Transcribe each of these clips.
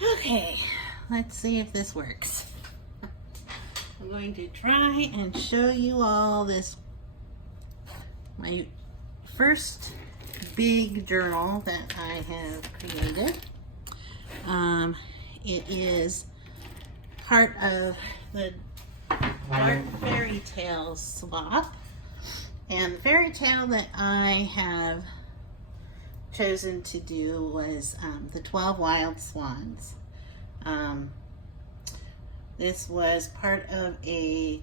Okay, let's see if this works. I'm going to try and show you all this, my first big journal that I have created. It is part of the Dark Fairytale swap, and the fairy tale that I have chosen to do was the 12 Wild Swans. This was part of a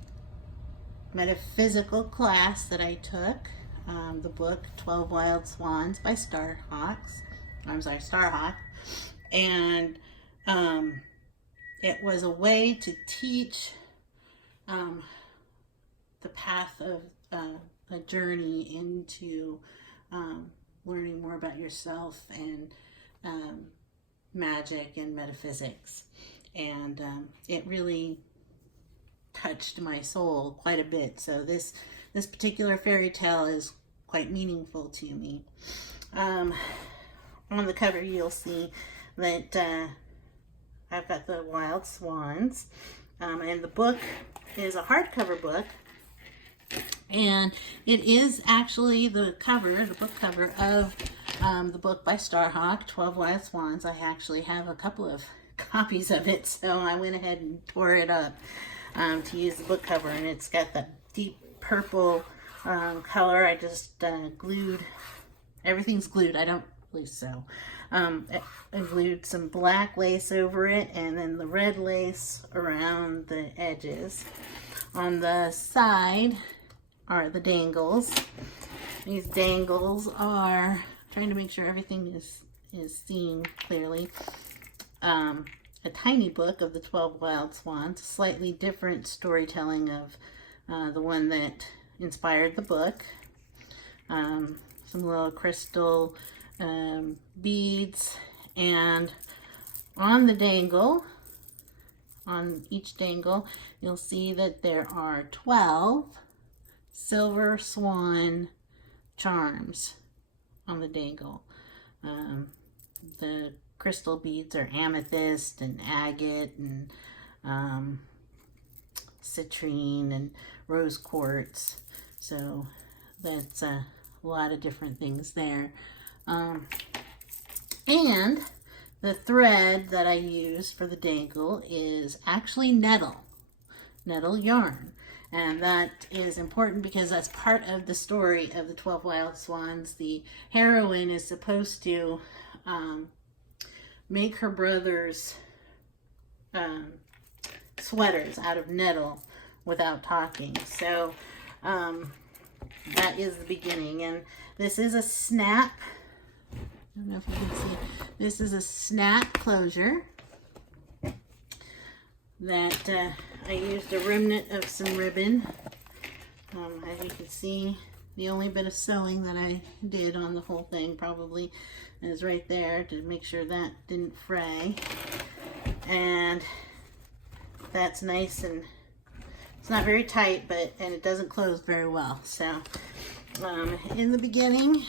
metaphysical class that I took. The book 12 Wild Swans by Starhawk, and it was a way to teach the path of a journey into learning more about yourself and magic and metaphysics. And it really touched my soul quite a bit. So this particular fairy tale is quite meaningful to me. On the cover you'll see that I've got the wild swans, and the book is a hardcover book, and it is actually the book cover of the book by Starhawk, 12 Wild Swans. I actually have a couple of copies of it, so I went ahead and tore it up to use the book cover, and it's got that deep purple color. I just glued, everything's glued, I don't really sew. I glued some black lace over it, and then the red lace around the edges. On the side are the dangles. These dangles are, trying to make sure everything is seen clearly. A tiny book of the 12 Wild Swans, a slightly different storytelling of the one that inspired the book. Some little crystal beads, and on the dangle, on each dangle, you'll see that there are 12 silver swan charms on the dangle. The crystal beads are amethyst and agate and citrine and rose quartz. So that's a lot of different things there. And the thread that I use for the dangle is actually nettle yarn. And that is important because that's part of the story of the 12 Wild Swans. The heroine is supposed to make her brother's sweaters out of nettle without talking. So that is the beginning. And this is a snap. I don't know if you can see. This is a snap closure that I used a remnant of some ribbon. As you can see, the only bit of sewing that I did on the whole thing probably is right there to make sure that didn't fray. And that's nice, and it's not very tight, and it doesn't close very well. So in the beginning,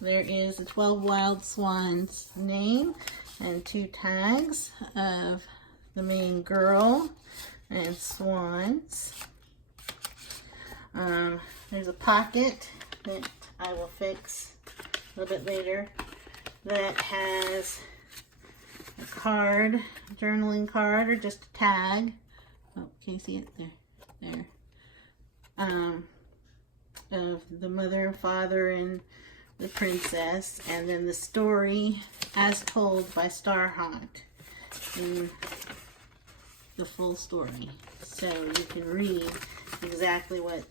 there is the 12 Wild Swans name and 2 tags of the main girl and swans. There's a pocket that I will fix a little bit later that has a card, a journaling card, or just a tag. Oh, can you see it? There. Of the mother and father and the princess, and then the story as told by Starhawk in the full story, so you can read exactly what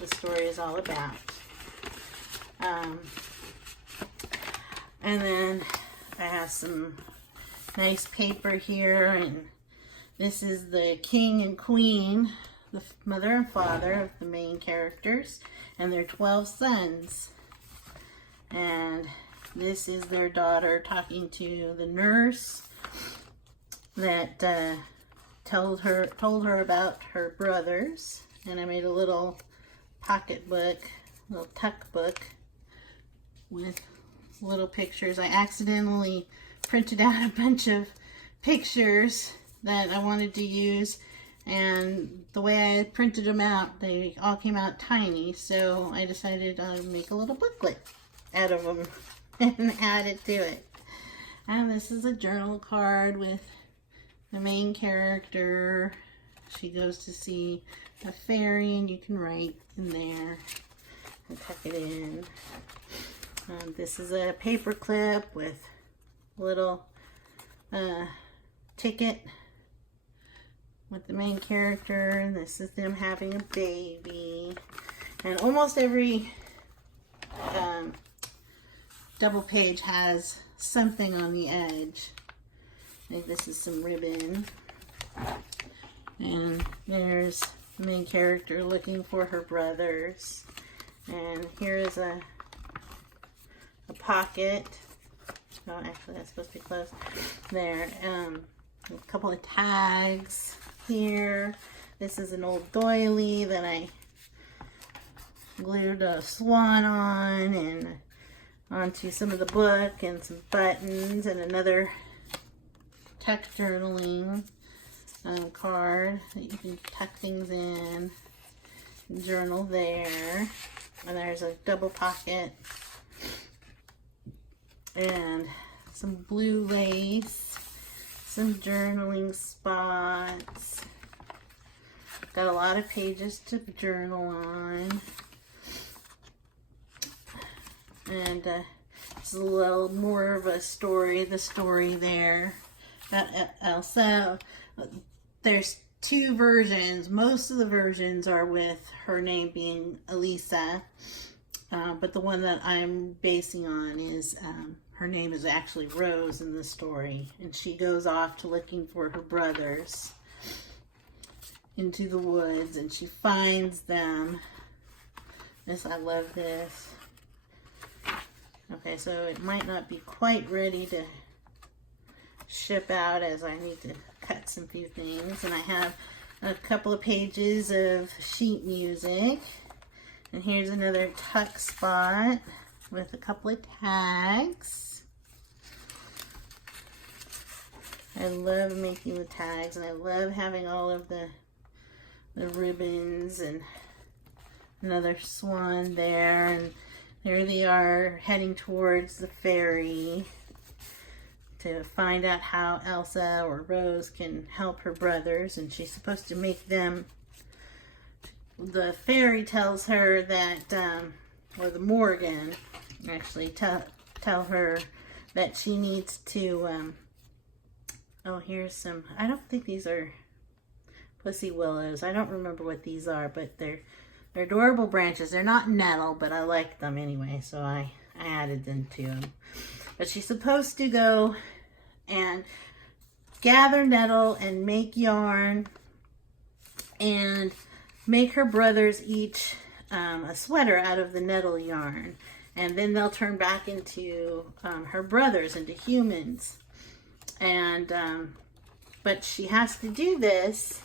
the story is all about. And then I have some nice paper here, and this is the king and queen, the mother and father of the main characters, and their 12 sons. And this is their daughter talking to the nurse that told her about her brothers. And I made a little pocket book, little tuck book with little pictures. I accidentally printed out a bunch of pictures that I wanted to use, and the way I printed them out, they all came out tiny, so I decided I'd make a little booklet out of them and add it to it. And this is a journal card with the main character. She goes to see a fairy, and you can write in there and tuck it in. This is a paper clip with a little ticket with the main character, and this is them having a baby. And almost every double page has something on the edge. I think this is some ribbon. And there's the main character looking for her brothers. And here is a pocket. Oh, actually, that's supposed to be closed. There. A couple of tags here. This is an old doily that I glued a swan on, and onto some of the book, and some buttons, and another tuck journaling card that you can tuck things in. Journal there. And there's a double pocket. And some blue lace. Some journaling spots. Got a lot of pages to journal on. And it's a little more of a story, the story there about Elsa. There's two versions. Most of the versions are with her name being Elisa, but the one that I'm basing on is her name is actually Rose in the story, and she goes off to looking for her brothers into the woods, and she finds them. I love this. Okay, so it might not be quite ready to ship out, as I need to cut some few things. And I have a couple of pages of sheet music. And here's another tuck spot with a couple of tags. I love making the tags, and I love having all of the ribbons, and another swan there, and there they are heading towards the ferry to find out how Elsa or Rose can help her brothers, and she's supposed to make them. The fairy tells her that, or the Morgan actually tell her that she needs to, oh, here's some, I don't think these are pussy willows. I don't remember what these are, but they're adorable branches. They're not nettle, but I like them anyway, so I added them to them. But she's supposed to go and gather nettle and make yarn and make her brothers each a sweater out of the nettle yarn. And then they'll turn back into her brothers, into humans. And, but she has to do this.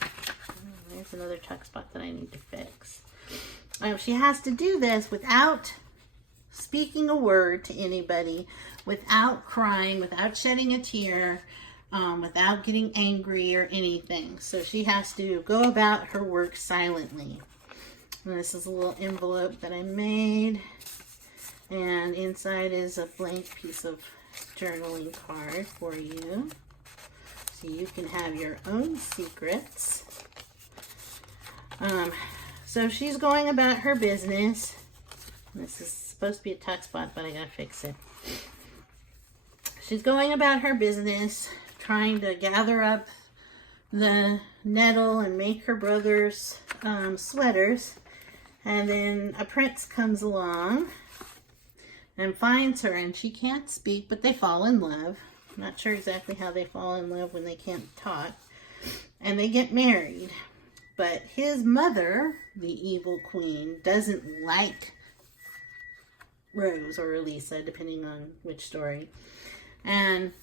There's another tuck spot that I need to fix. She has to do this without speaking a word to anybody, without crying, without shedding a tear, without getting angry or anything. So she has to go about her work silently. And this is a little envelope that I made. And inside is a blank piece of journaling card for you. So you can have your own secrets. So she's going about her business. This is supposed to be a tuck spot, but I gotta fix it. She's going about her business, trying to gather up the nettle and make her brothers sweaters. And then a prince comes along and finds her, and she can't speak, but they fall in love. I'm not sure exactly how they fall in love when they can't talk. And they get married. But his mother, the evil queen, doesn't like Rose or Elisa, depending on which story. And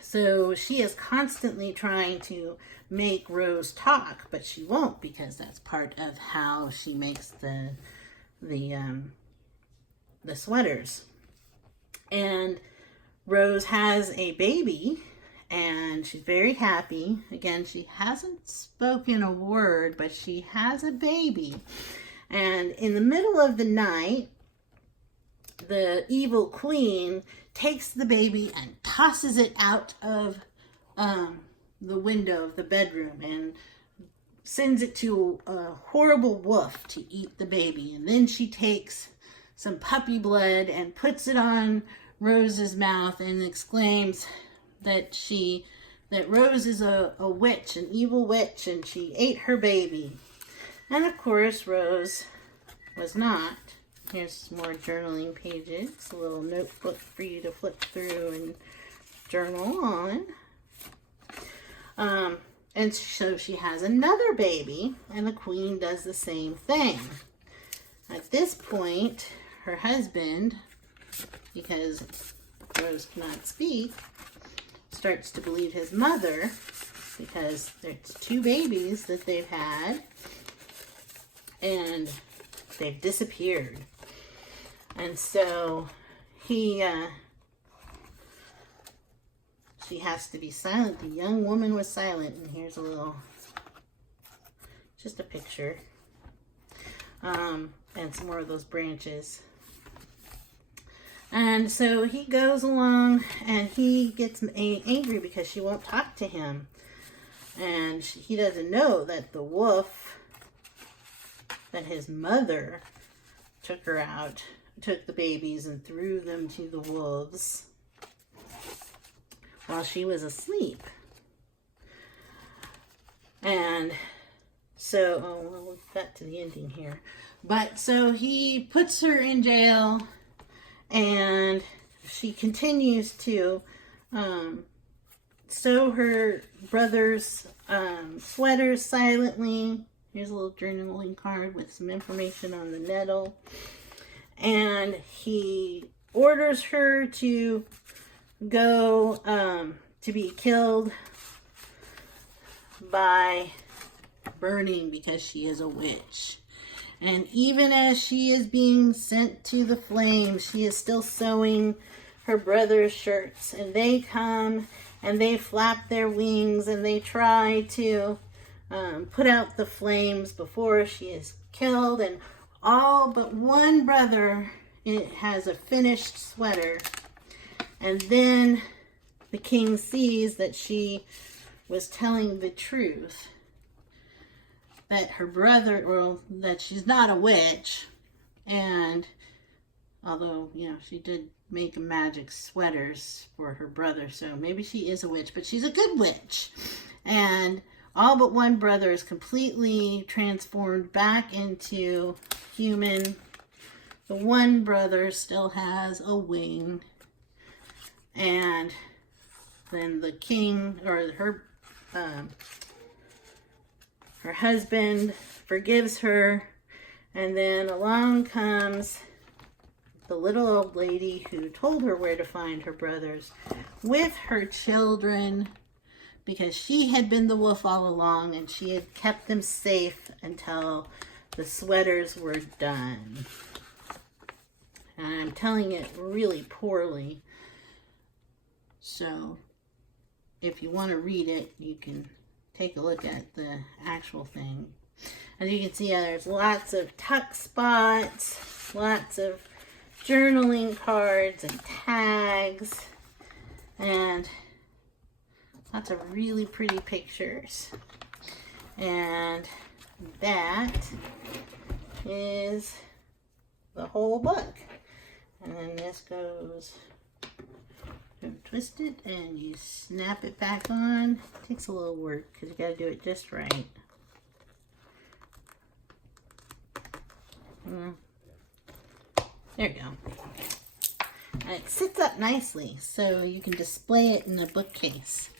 so she is constantly trying to make Rose talk, but she won't, because that's part of how she makes the sweaters. And Rose has a baby, and she's very happy. Again, she hasn't spoken a word, but she has a baby. And in the middle of the night, the evil queen takes the baby and tosses it out of the window of the bedroom and sends it to a horrible wolf to eat the baby. And then she takes some puppy blood and puts it on Rose's mouth and exclaims that Rose is a witch, an evil witch, and she ate her baby. And of course, Rose was not. Here's some more journaling pages, a little notebook for you to flip through and journal on. And so she has another baby, and the queen does the same thing. At this point, her husband, because Rose cannot speak, starts to believe his mother, because there's 2 babies that they've had, and they've disappeared. And so she has to be silent. The young woman was silent. And here's just a picture. And some more of those branches. And so he goes along and he gets angry because she won't talk to him. And he doesn't know that the wolf, that his mother took the babies and threw them to the wolves while she was asleep. And so, we'll get to the ending here. But so he puts her in jail, and she continues to sew her brother's sweaters silently. Here's a little journaling card with some information on the nettle. And he orders her to go to be killed by burning because she is a witch. And even as she is being sent to the flames, she is still sewing her brother's shirts. And they come and they flap their wings and they try to put out the flames before she is killed. And all but one brother, it has a finished sweater. And then the king sees that she was telling the truth. That her brother, well, that she's not a witch. And although, she did make magic sweaters for her brother, so maybe she is a witch, but she's a good witch. And all but one brother is completely transformed back into human. The one brother still has a wing. And then the king, or her husband, forgives her. And then along comes the little old lady who told her where to find her brothers with her children, because she had been the wolf all along and she had kept them safe until the sweaters were done. And I'm telling it really poorly. So if you want to read it, you can take a look at the actual thing. As you can see, there's lots of tuck spots, lots of journaling cards and tags, and lots of really pretty pictures. And that is the whole book. And then this goes twist it and you snap it back on. It takes a little work because you got to do it just right. There you go. And it sits up nicely, so you can display it in a bookcase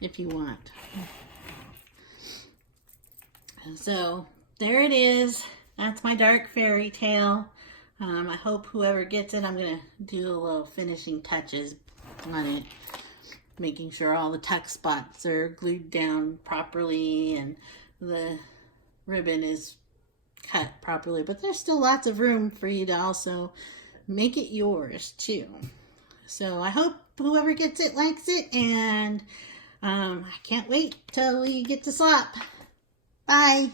if you want. So there it is. That's my dark fairy tale. I hope whoever gets it, I'm going to do a little finishing touches on it, making sure all the tuck spots are glued down properly and the ribbon is cut properly, but there's still lots of room for you to also make it yours too. So I hope whoever gets it likes it, and I can't wait till we get to slop. Bye.